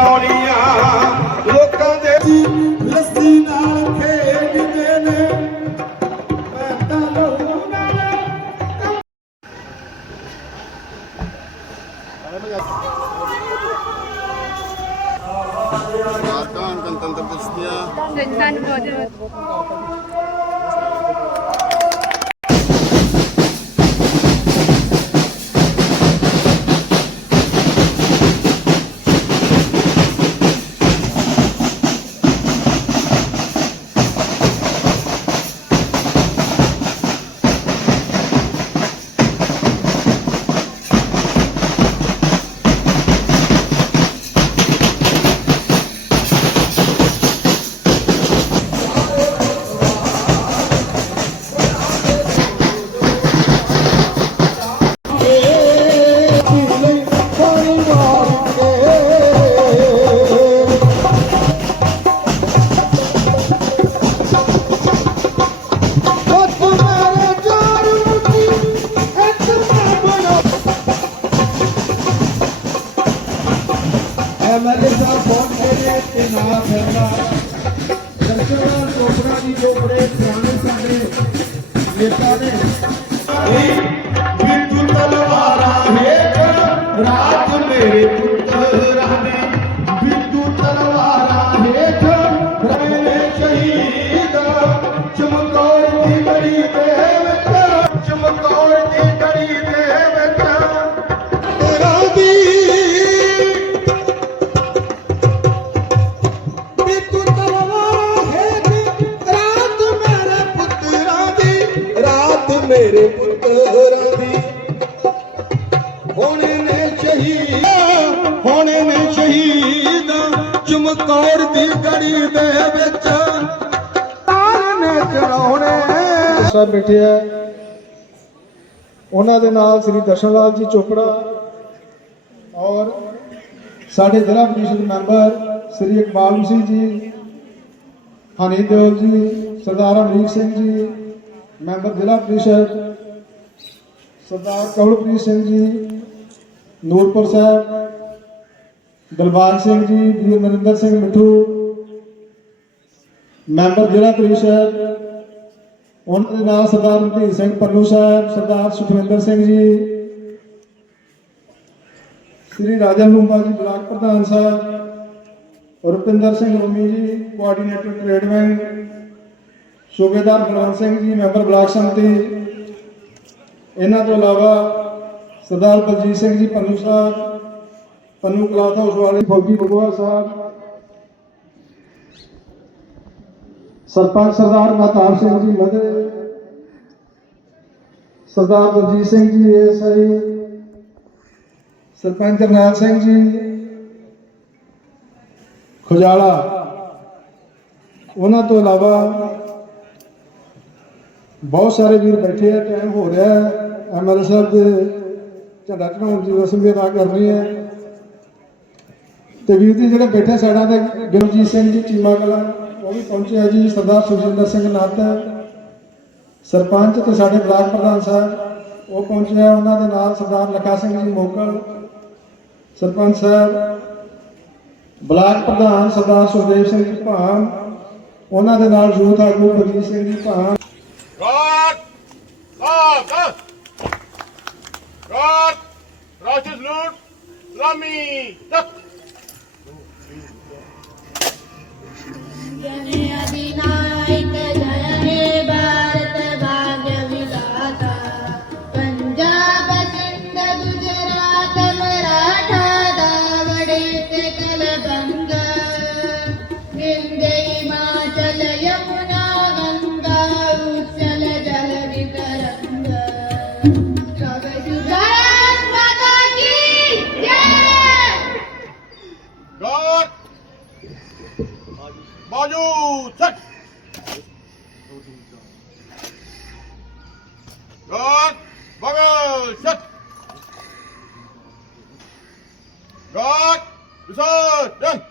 ਬਚਾਉਣੀਆਂ ਲੋਕਾਂ ਦੇ ਲੱਸੀ ਨਾਲ ਖੇਡਦੇ ਨੇ। ਤਾਂ ਲਹੂ ਨਾਲ ਮੁਬਾਰਕਾਂ ਗਣਤੰਤਰ ਦਿਵਸ ਦੀਆਂ ਧੰਨਵਾਦ ਬਹੁਤ ਬਹੁਤ ਨਾ ਫਿਰਦਾ ਚੋਪੜਾ ਜੀ ਜੋ ਬੜੇ ਸਿਆਣੇ ਸਾਡੇ ਨੇਤਾ ਨੇ ਮੇਰੇ ਪੁੱਤਰਾਂ ਦੀ ਹੋਣੇ ਨੇ ਸ਼ਹੀਦ, ਹੋਣੇ ਨੇ ਸ਼ਹੀਦ ਚਮਕੌਰ ਦੀ ਗੜੀ ਦੇ ਵਿੱਚ। ਤਾਰ ਨੇ ਚੜਾਉਣੇ ਸਾਹਿਬ ਬੈਠੇ ਆ। ਉਹਨਾਂ ਦੇ ਨਾਲ ਸ੍ਰੀ ਦਰਸ਼ਨ ਲਾਲ ਜੀ ਚੋਪੜਾ ਔਰ ਸਾਡੇ ਜ਼ਿਲ੍ਹਾ ਪ੍ਰੀਸ਼ਦ ਮੈਂਬਰ ਸ੍ਰੀ ਇਕਬਾਲ ਸਿੰਘ ਜੀ ਹਨੀਦੇਵ ਜੀ, ਸਰਦਾਰ ਅਮਰੀਕ ਸਿੰਘ ਜੀ ਮੈਂਬਰ ਜ਼ਿਲ੍ਹਾ ਪ੍ਰੀਸ਼ਦ, ਸਰਦਾਰ ਕਵਲਪ੍ਰੀਤ ਸਿੰਘ ਜੀ, ਨੂਰਪੁਰ ਸਾਹਿਬ, ਦਲਬਾਗ ਸਿੰਘ ਜੀ ਵੀਰ ਨਰਿੰਦਰ ਸਿੰਘ ਮਿੱਠੂ, ਮੈਂਬਰ ਜ਼ਿਲ੍ਹਾ ਪ੍ਰੀਸ਼ਦ, ਉਹਨਾਂ ਦੇ ਨਾਲ ਸਰਦਾਰ ਰਣਧੀਰ ਸਿੰਘ ਪੰਨੂ ਸਾਹਿਬ, ਸਰਦਾਰ ਸੁਖਵਿੰਦਰ ਸਿੰਘ ਜੀ, ਸ੍ਰੀ ਰਾਜਾ ਲੂੰਬਾ ਜੀ, ਬਲਾਕ ਪ੍ਰਧਾਨ ਸਾਹਿਬ, ਰੁਪਿੰਦਰ ਸਿੰਘ ਰੋਮੀ ਜੀ ਕੋਆਰਡੀਨੇਟਰ ਟ੍ਰੇਡ ਬੈਂਕ ਸੂਬੇਦਾਰ ਬਲਵੰਤ ਸਿੰਘ ਜੀ, ਮੈਂਬਰ ਬਲਾਕ ਸੰਮਤੀ। ਇਹਨਾਂ ਤੋਂ ਇਲਾਵਾ ਸਰਦਾਰ ਬਲਜੀਤ ਸਿੰਘ ਜੀ, ਪੰਨੂ ਸਾਹਿਬ, ਪੰਨੂ ਕਲਾਥ ਹਾਊਸ ਵਾਲੇ, ਫੌਜੀ ਬਗਵਾ ਸਾਹਿਬ, ਸਰਪੰਚ ਸਰਦਾਰ ਮਹਤਾਬ ਸਿੰਘ ਜੀ ਮਧੇ ਸਰਦਾਰ ਬਲਜੀਤ ਸਿੰਘ ਜੀ ਐਸਆਈ ਸਰਪੰਚ ਜਰਨੈਲ ਸਿੰਘ ਜੀ, ਖੁਜਾਲਾ। ਉਹਨਾਂ ਤੋਂ ਇਲਾਵਾ ਬਹੁਤ ਸਾਰੇ ਵੀਰ ਬੈਠੇ ਆ ਟਾਈਮ ਹੋ ਰਿਹਾ ਹੈ। ਐਮਐਲਏ ਸਾਹਿਬ ਦੇ ਝੰਡਾ ਚੜਾਉਣ ਦੀ ਰਸਮ ਵੀ ਅਦਾ ਕਰਨੀ ਹੈ। ਤੇ ਵੀਰ ਜੀ ਜਿਹੜੇ ਬੈਠੇ ਸਾਡਾ ਤੇ ਗੁਰਜੀਤ ਸਿੰਘ ਜੀ, ਚੀਮਾ ਕਲਾ, ਉਹ ਵੀ ਪਹੁੰਚੇ ਆ ਜੀ, ਸਰਦਾਰ ਸੁਖਜਿੰਦਰ ਸਿੰਘ ਨੱਤ ਸਰਪੰਚ ਤੇ ਸਾਡੇ ਬਲਾਕ ਪ੍ਰਧਾਨ ਸਾਹਿਬ, ਉਹ ਪਹੁੰਚੇ ਆ, ਉਹਨਾਂ ਦੇ ਨਾਲ ਸਰਦਾਰ ਲਖਾ ਸਿੰਘ ਜੀ ਮੋਕਲ, ਸਰਪੰਚ ਸਾਹਿਬ, ਬਲਾਕ ਪ੍ਰਧਾਨ ਸਰਦਾਰ ਸੁਖਦੇਵ ਸਿੰਘ ਜੀ ਭਾਨ, ਉਹਨਾਂ ਦੇ ਨਾਲ ਯੂਥ ਆਗੂ ਬਲਜੀਤ ਸਿੰਘ ਜੀ ਭਾਨ। Rot, rot, Cross is loot. Rummy. Duck. 아주 셋. 갓, 방을 셋. 갓, 여섯, 연.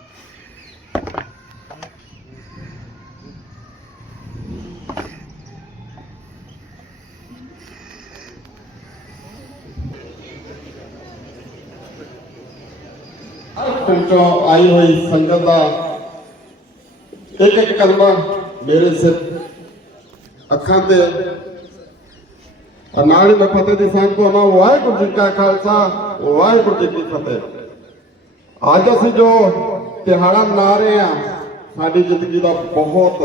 공정 아이허이 선전다 ਇੱਕ ਇੱਕ ਕਲਮਾ ਮੇਰੇ ਸਿਰ ਅੱਖਾਂ ਤੇ ਨਾਲ ਹੀ ਮੈਂ ਫਤਿਹ ਦੀ ਸਾਂਝ ਪਾਉਣਾ। ਵਾਹਿਗੁਰੂ ਜੀ ਕਾ ਖਾਲਸਾ, ਵਾਹਿਗੁਰੂ ਜੀ ਕੀ ਫਤਿਹ। ਅੱਜ ਅਸੀਂ ਜੋ ਦਿਹਾੜਾ ਮਨਾ ਰਹੇ ਹਾਂ, ਸਾਡੀ ਜ਼ਿੰਦਗੀ ਦਾ ਬਹੁਤ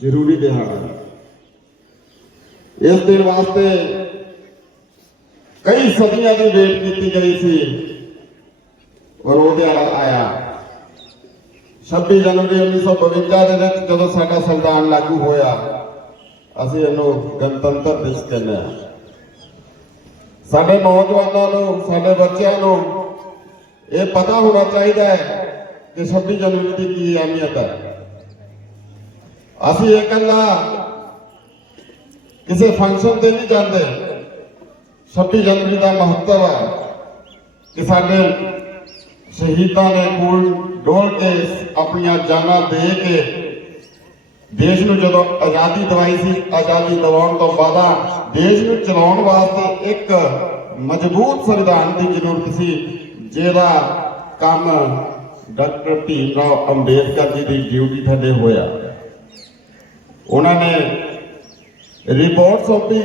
ਜ਼ਰੂਰੀ ਦਿਹਾੜਾ ਹੈ। ਇਸ ਦਿਨ ਵਾਸਤੇ ਕਈ ਸਦੀਆਂ ਦੀ ਵੇਟ ਕੀਤੀ ਗਈ ਸੀ ਔਰ ਉਹ ਦਿਹਾੜਾ ਆਇਆ। 26 ਜਨਵਰੀ 1952 ਦੇ ਵਿੱਚ ਜਦੋਂ ਸਾਡਾ ਸੰਵਿਧਾਨ ਲਾਗੂ ਹੋਇਆ, ਅਸੀਂ ਇਹਨੂੰ ਗਣਤੰਤਰ ਦਿਵਸ ਕਹਿੰਦੇ ਹਾਂ। ਸਾਡੇ ਨੌਜਵਾਨਾਂ ਨੂੰ, ਸਾਡੇ ਬੱਚਿਆਂ ਨੂੰ ਇਹ ਪਤਾ ਹੋਣਾ ਚਾਹੀਦਾ ਹੈ ਕਿ 26 ਜਨਵਰੀ ਦੀ ਕੀ ਅਹਿਮੀਅਤ ਹੈ। ਅਸੀਂ ਇਹ ਇਕੱਲਾ ਕਿਸੇ ਫੰਕਸ਼ਨ ਤੇ ਨਹੀਂ ਜਾਂਦੇ। 26 ਜਨਵਰੀ ਦਾ ਮਹੱਤਵ ਹੈ ਕਿ ਸਾਡੇ ਸ਼ਹੀਦਾਂ ਦੇ ਕੋਲ ਡੋਲ ਕੇ ਆਪਣੀਆਂ ਜਾਨਾਂ ਦੇ ਕੇ ਦੇਸ਼ ਨੂੰ ਜਦੋਂ ਆਜ਼ਾਦੀ ਦਵਾਈ ਸੀ, ਆਜ਼ਾਦੀ ਦਿਵਾਉਣ ਤੋਂ ਬਾਅਦ ਦੇਸ਼ ਨੂੰ ਚਲਾਉਣ ਵਾਸਤੇ ਇੱਕ ਮਜ਼ਬੂਤ ਸੰਵਿਧਾਨ ਦੀ ਜ਼ਰੂਰਤ ਸੀ, ਜਿਹਦਾ ਕੰਮ ਡਾਕਟਰ ਭੀਮ ਰਾਓ ਅੰਬੇਦਕਰ ਜੀ ਦੀ ਡਿਊਟੀ ਥੱਲੇ ਹੋਇਆ। ਉਹਨਾਂ ਨੇ ਰਿਪੋਰਟ ਸੌਂਪੀ।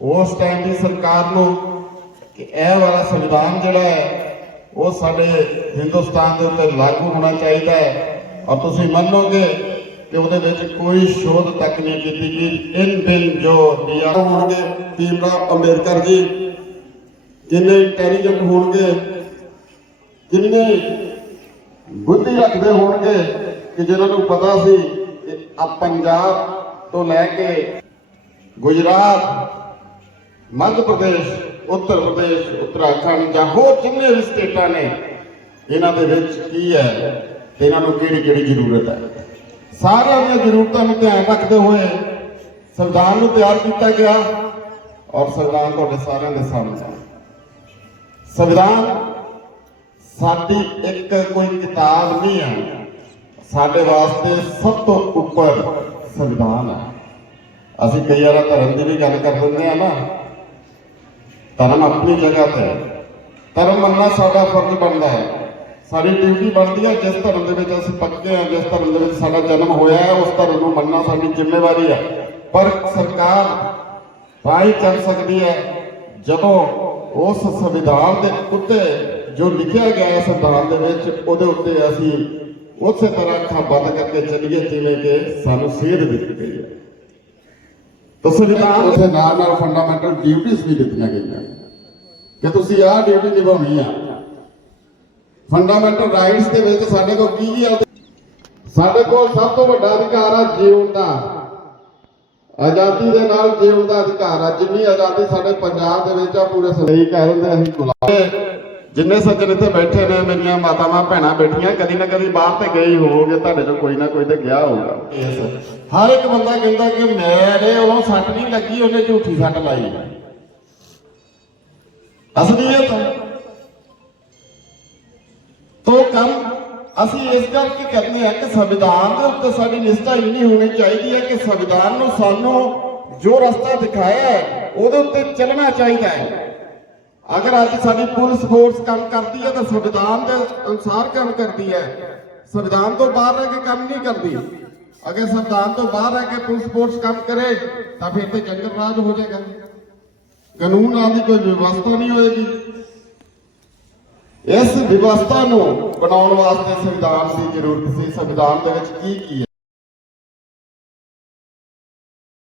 ਉਸ ਟਾਈਮ ਦੀ ਸਰਕਾਰ ਨੂੰ ਕਿ ਇਹ ਵਾਲਾ ਸੰਵਿਧਾਨ ਜਿਹੜਾ ਹੈ ਉਹ ਸਾਡੇ ਹਿੰਦੁਸਤਾਨ ਦੇ ਉੱਤੇ ਲਾਗੂ ਹੋਣਾ ਚਾਹੀਦਾ ਹੈ। ਔਰ ਤੁਸੀਂ ਮੰਨੋਗੇ ਕਿ ਉਹਦੇ ਵਿੱਚ ਕੋਈ ਸ਼ੋਧ ਤੱਕ ਨਹੀਂ ਕੀਤੀ ਗਈ। ਇਨ ਬਿਨ ਜੋ ਦਿਆ ਹੋਣਗੇ ਭੀਮਰਾਵ ਅੰਬੇਦਕਰ ਜੀ ਕਿੰਨੇ ਇੰਟੈਲੀਜੈਂਟ ਹੋਣਗੇ ਕਿੰਨੇ ਬੁੱਧੀ ਰੱਖਦੇ ਹੋਣਗੇ ਕਿ ਜਿਹਨਾਂ ਨੂੰ ਪਤਾ ਸੀ ਕਿ ਆ ਪੰਜਾਬ ਤੋਂ ਲੈ ਕੇ ਗੁਜਰਾਤ, ਮੱਧ ਪ੍ਰਦੇਸ਼ ਉੱਤਰ ਪ੍ਰਦੇਸ਼, ਉੱਤਰਾਖੰਡ ਜਾਂ ਹੋਰ ਜਿੰਨੇ ਵੀ ਸਟੇਟਾਂ ਨੇ, ਇਹਨਾਂ ਦੇ ਵਿੱਚ ਕੀ ਹੈ ਤੇ ਇਹਨਾਂ ਨੂੰ ਕਿਹੜੀ ਕਿਹੜੀ ਜ਼ਰੂਰਤ ਹੈ? ਸਾਰਿਆਂ ਦੀਆਂ ਜ਼ਰੂਰਤਾਂ ਨੂੰ ਧਿਆਨ ਰੱਖਦੇ ਹੋਏ ਸੰਵਿਧਾਨ ਨੂੰ ਤਿਆਰ ਕੀਤਾ ਗਿਆ ਔਰ ਸੰਵਿਧਾਨ ਤੁਹਾਡੇ ਸਾਰਿਆਂ ਦੇ ਸਾਹਮਣੇ ਹੈ। ਸੰਵਿਧਾਨ ਸਾਡੀ ਇੱਕ ਕੋਈ ਕਿਤਾਬ ਨਹੀਂ ਹੈ। ਸਾਡੇ ਵਾਸਤੇ ਸਭ ਤੋਂ ਉੱਪਰ ਸੰਵਿਧਾਨ ਹੈ। ਅਸੀਂ ਕਈ ਵਾਰ ਧਰਮ ਦੀ ਵੀ ਗੱਲ ਕਰ ਦਿੰਦੇ ਆ ਨਾ ਧਰਮ ਆਪਣੀ ਜਗ੍ਹਾ ਤੇ ਹੈ। ਧਰਮ ਮੰਨਣਾ ਸਾਡਾ ਫਰਜ਼ ਬਣਦਾ ਹੈ। ਸਾਡੀ ਡਿਊਟੀ ਬਣਦੀ ਹੈ ਜਿਸ ਧਰਮ ਦੇ ਵਿੱਚ ਅਸੀਂ ਪੱਕੇ ਹਾਂ, ਜਿਸ ਧਰਮ ਦੇ ਵਿੱਚ ਸਾਡਾ ਜਨਮ ਹੋਇਆ ਹੈ, ਉਸ ਧਰਮ ਨੂੰ ਮੰਨਣਾ ਸਾਡੀ ਜ਼ਿੰਮੇਵਾਰੀ ਹੈ। ਪਰ ਸਰਕਾਰ ਰਾਹੀਂ ਚੱਲ ਸਕਦੀ ਹੈ ਜਦੋਂ ਉਸ ਸੰਵਿਧਾਨ ਦੇ ਉੱਤੇ ਜੋ ਲਿਖਿਆ ਗਿਆ ਹੈ ਸੰਵਿਧਾਨ ਦੇ ਵਿੱਚ, ਉਹਦੇ ਉੱਤੇ ਅਸੀਂ ਉਸੇ ਤਰ੍ਹਾਂ ਅੱਖਾਂ ਬੰਦ ਕਰਕੇ ਚੱਲੀਏ ਜਿਵੇਂ ਕਿ ਸਾਨੂੰ ਸੇਧ ਦਿੱਤੀ ਗਈ ਹੈ। ਤਾਂ ਸੰਵਿਧਾਨ ਉਸੇ ਨਾਲ ਨਾਲ ਫੰਡਾਮੈਂਟਲ ਡਿਊਟੀਆਂ ਵੀ ਦਿੱਤੀਆਂ ਗਈਆਂ। ਕਿ ਤੁਸੀਂ ਆਹ ਡਿਊਟੀ ਨਿਭਾਉਣੀ ਆ। ਫੰਡਾਮੈਂਟਲ ਰਾਈਟਸ ਦੇ ਵਿੱਚ ਸਾਡੇ ਕੋਲ ਕੀ ਹੈ ਸਾਡੇ ਕੋਲ ਸਭ ਤੋਂ ਵੱਡਾ ਅਧਿਕਾਰ ਆ ਜੀਉਣ ਦਾ। ਆਜ਼ਾਦੀ ਦੇ ਨਾਲ ਜੀਉਣ ਦਾ ਅਧਿਕਾਰ ਆ। ਜਿੰਨੀ ਆਜ਼ਾਦੀ ਸਾਡੇ ਪੰਜਾਬ ਦੇ ਵਿੱਚ ਆ, ਪੂਰੇ ਸਹੀ ਕਹਿ ਦਿੰਦੇ ਅਸੀਂ ਗੁਲਾਮ। ਜਿੰਨੇ ਸੱਜਣ ਇੱਥੇ ਬੈਠੇ ਨੇ, ਮੇਰੀਆਂ ਮਾਤਾਵਾਂ, ਭੈਣਾਂ ਬੈਠੀਆਂ ਕਦੀ ਨਾ ਕਦੀ ਬਾਹਰ ਤੇ ਗਏ ਹੀ ਹੋਵੋਗੇ, ਤੁਹਾਡੇ ਚੋਂ ਕੋਈ ਨਾ ਕੋਈ ਤੇ ਗਿਆ ਹੋਊਗਾ। ਹਰ ਇੱਕ ਬੰਦਾ ਕਹਿੰਦਾ ਕਿ ਮੇਰੇ ਉਹ ਸੱਟ ਨਹੀਂ ਲੱਗੀ, ਉਹਨੇ ਝੂਠੀ ਸੱਟ ਲਾਈ। ਅਸਲੀਅਤ ਤੋ ਕੰਮ ਅਸੀਂ ਇਸ ਕਰਕੇ ਕਹਿੰਦੇ ਆ ਕਿ ਸੰਵਿਧਾਨ ਦੇ ਉੱਤੇ ਸਾਡੀ ਨਿਸ਼ਠਾ ਇੰਨੀ ਹੋਣੀ ਚਾਹੀਦੀ ਹੈ ਕਿ ਸੰਵਿਧਾਨ ਨੂੰ ਸਾਨੂੰ ਜੋ ਰਸਤਾ ਦਿਖਾਇਆ ਹੈ, ਉਹਦੇ ਉੱਤੇ ਚੱਲਣਾ ਚਾਹੀਦਾ ਹੈ। ਅਗਰ ਅੱਜ ਸਾਡੀ ਪੁਲਿਸ ਫੋਰਸ ਕੰਮ ਕਰਦੀ ਹੈ ਤਾਂ ਸੰਵਿਧਾਨ ਦੇ ਅਨੁਸਾਰ ਕੰਮ ਕਰਦੀ ਹੈ। ਸੰਵਿਧਾਨ ਤੋਂ ਬਾਹਰ ਰਹਿ ਕੇ ਕੰਮ ਨਹੀਂ ਕਰਦੀ। ਅਗਰ ਸੰਵਿਧਾਨ ਤੋਂ ਬਾਹਰ ਰਹਿ ਕੇ ਪੁਲਿਸ ਫੋਰਸ ਕੰਮ ਕਰੇ, ਤਾਂ ਫਿਰ ਤੇ ਜੰਗਲ ਰਾਜ ਹੋ ਜਾਏਗਾ। ਕਾਨੂੰਨ ਨਾਂ ਦੀ ਕੋਈ ਵਿਵਸਥਾ ਨਹੀਂ ਹੋਏਗੀ। ਇਸ ਵਿਵਸਥਾ ਨੂੰ ਬਣਾਉਣ ਵਾਸਤੇ ਸੰਵਿਧਾਨ ਦੀ ਜ਼ਰੂਰਤ ਸੀ। ਸੰਵਿਧਾਨ ਦੇ ਵਿੱਚ ਕੀ ਕੀ ਹੈ?